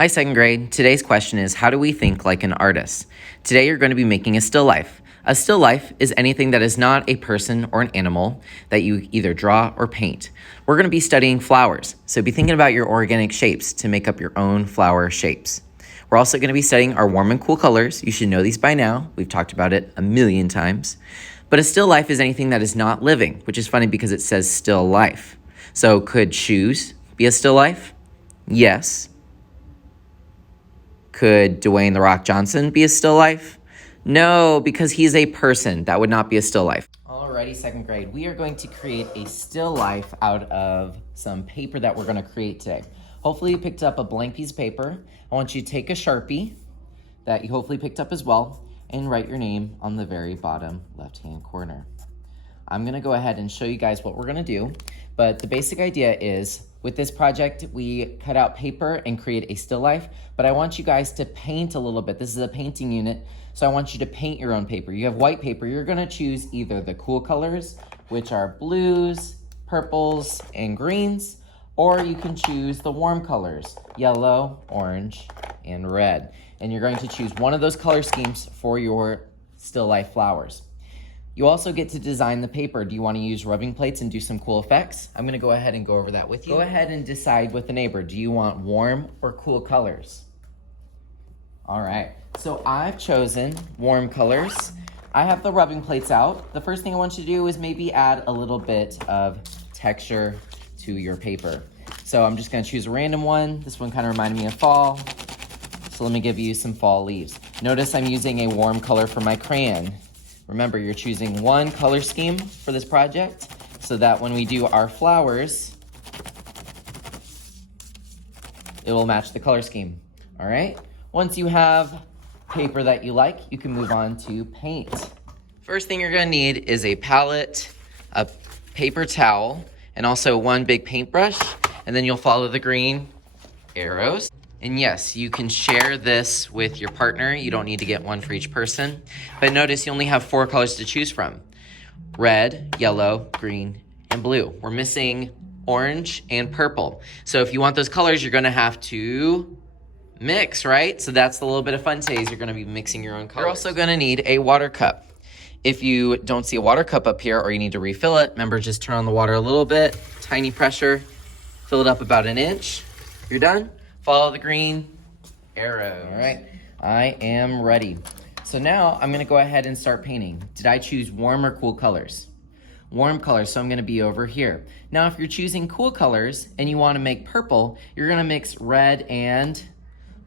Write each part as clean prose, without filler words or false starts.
Hi, second grade. Today's question is, how do we think like an artist? Today you're going to be making a still life. A still life is anything that is not a person or an animal that you either draw or paint. We're going to be studying flowers, so be thinking about your organic shapes to make up your own flower shapes. We're also going to be studying our warm and cool colors. You should know these by now. We've talked about it a million times. But a still life is anything that is not living, which is funny because it says still life. So could shoes be a still life? Yes. Could Dwayne "The Rock" Johnson be a still life? No, because he's a person. That would not be a still life. Alrighty, second grade. We are going to create a still life out of some paper that we're going to create today. Hopefully you picked up a blank piece of paper. I want you to take a Sharpie that you hopefully picked up as well and write your name on the very bottom left-hand corner. I'm going to go ahead and show you guys what we're going to do, but the basic idea is with this project, we cut out paper and create a still life, but I want you guys to paint a little bit. This is a painting unit, so I want you to paint your own paper. You have white paper. You're going to choose either the cool colors, which are blues, purples, and greens, or you can choose the warm colors, yellow, orange, and red. And you're going to choose one of those color schemes for your still life flowers. You also get to design the paper. Do you want to use rubbing plates and do some cool effects? I'm going to go ahead and go over that with you. Go ahead and decide with the neighbor. Do you want warm or cool colors? All right. So I've chosen warm colors. I have the rubbing plates out. The first thing I want you to do is maybe add a little bit of texture to your paper. So I'm just going to choose a random one. This one kind of reminded me of fall. So let me give you some fall leaves. Notice I'm using a warm color for my crayon. Remember, you're choosing one color scheme for this project so that when we do our flowers, it will match the color scheme, all right? Once you have paper that you like, you can move on to paint. First thing you're gonna need is a palette, a paper towel, and also one big paintbrush, and then you'll follow the green arrows. And yes, you can share this with your partner. You don't need to get one for each person. But notice you only have 4 colors to choose from. Red, yellow, green, and blue. We're missing orange and purple. So if you want those colors, you're gonna have to mix, right? So that's a little bit of fun today is you're gonna be mixing your own colors. You're also gonna need a water cup. If you don't see a water cup up here or you need to refill it, remember just turn on the water a little bit, tiny pressure, fill it up about an inch. You're done. Follow the green arrow. All right, I am ready. So now I'm gonna go ahead and start painting. Did I choose warm or cool colors? Warm colors, so I'm gonna be over here. Now if you're choosing cool colors and you wanna make purple, you're gonna mix red and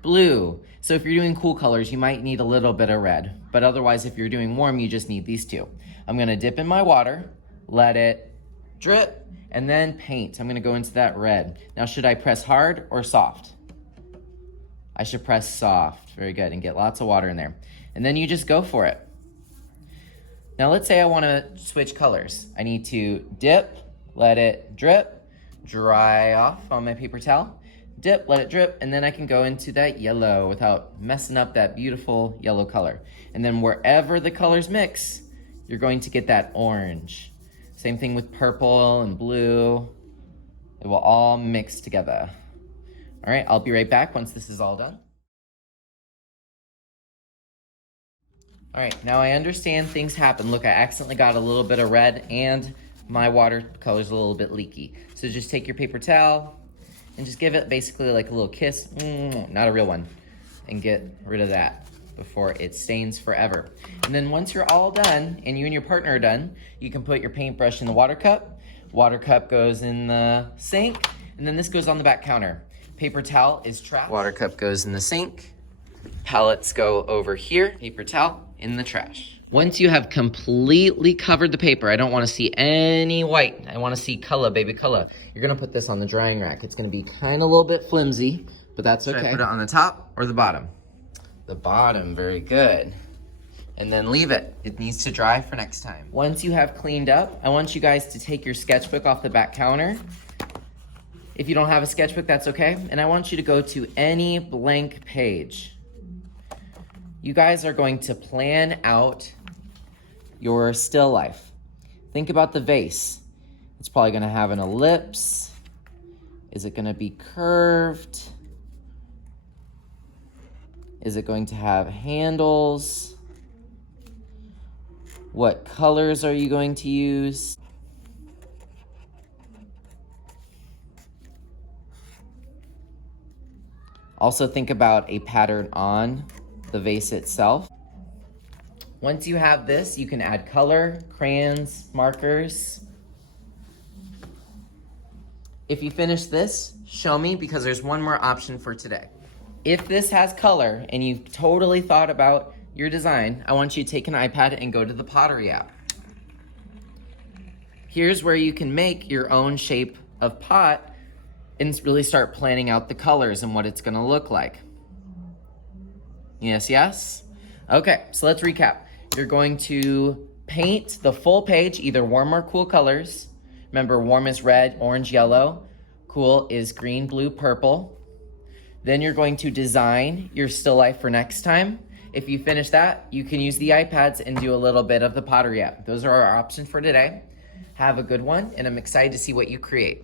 blue. So if you're doing cool colors, you might need a little bit of red, but otherwise if you're doing warm, you just need these two. I'm gonna dip in my water, let it drip, and then paint. I'm gonna go into that red. Now should I press hard or soft? I should press soft. Very good, and get lots of water in there. And then you just go for it. Now let's say I want to switch colors. I need to dip, let it drip, dry off on my paper towel, dip, let it drip, and then I can go into that yellow without messing up that beautiful yellow color. And then wherever the colors mix, you're going to get that orange. Same thing with purple and blue. It will all mix together. All right, I'll be right back once this is all done. All right, now I understand things happen. Look, I accidentally got a little bit of red and my watercolor's a little bit leaky. So just take your paper towel and just give it basically like a little kiss, not a real one, and get rid of that before it stains forever. And then once you're all done and you and your partner are done, you can put your paintbrush in the water cup. Water cup goes in the sink, and then this goes on the back counter. Paper towel is trash. Water cup goes in the sink. Palettes go over here. Paper towel in the trash. Once you have completely covered the paper, I don't want to see any white. I want to see color, baby color. You're going to put this on the drying rack. It's going to be kind of a little bit flimsy, but that's okay. Should I put it on the top or the bottom? The bottom, very good. And then leave it. It needs to dry for next time. Once you have cleaned up, I want you guys to take your sketchbook off the back counter. If you don't have a sketchbook, that's okay. And I want you to go to any blank page. You guys are going to plan out your still life. Think about the vase. It's probably gonna have an ellipse. Is it gonna be curved? Is it going to have handles? What colors are you going to use? Also think about a pattern on the vase itself. Once you have this, you can add color, crayons, markers. If you finish this, show me, because there's one more option for today. If this has color and you've totally thought about your design, I want you to take an iPad and go to the pottery app. Here's where you can make your own shape of pot and really start planning out the colors and what it's gonna look like. Yes, yes? Okay, so let's recap. You're going to paint the full page, either warm or cool colors. Remember, warm is red, orange, yellow. Cool is green, blue, purple. Then you're going to design your still life for next time. If you finish that, you can use the iPads and do a little bit of the pottery app. Those are our options for today. Have a good one, and I'm excited to see what you create.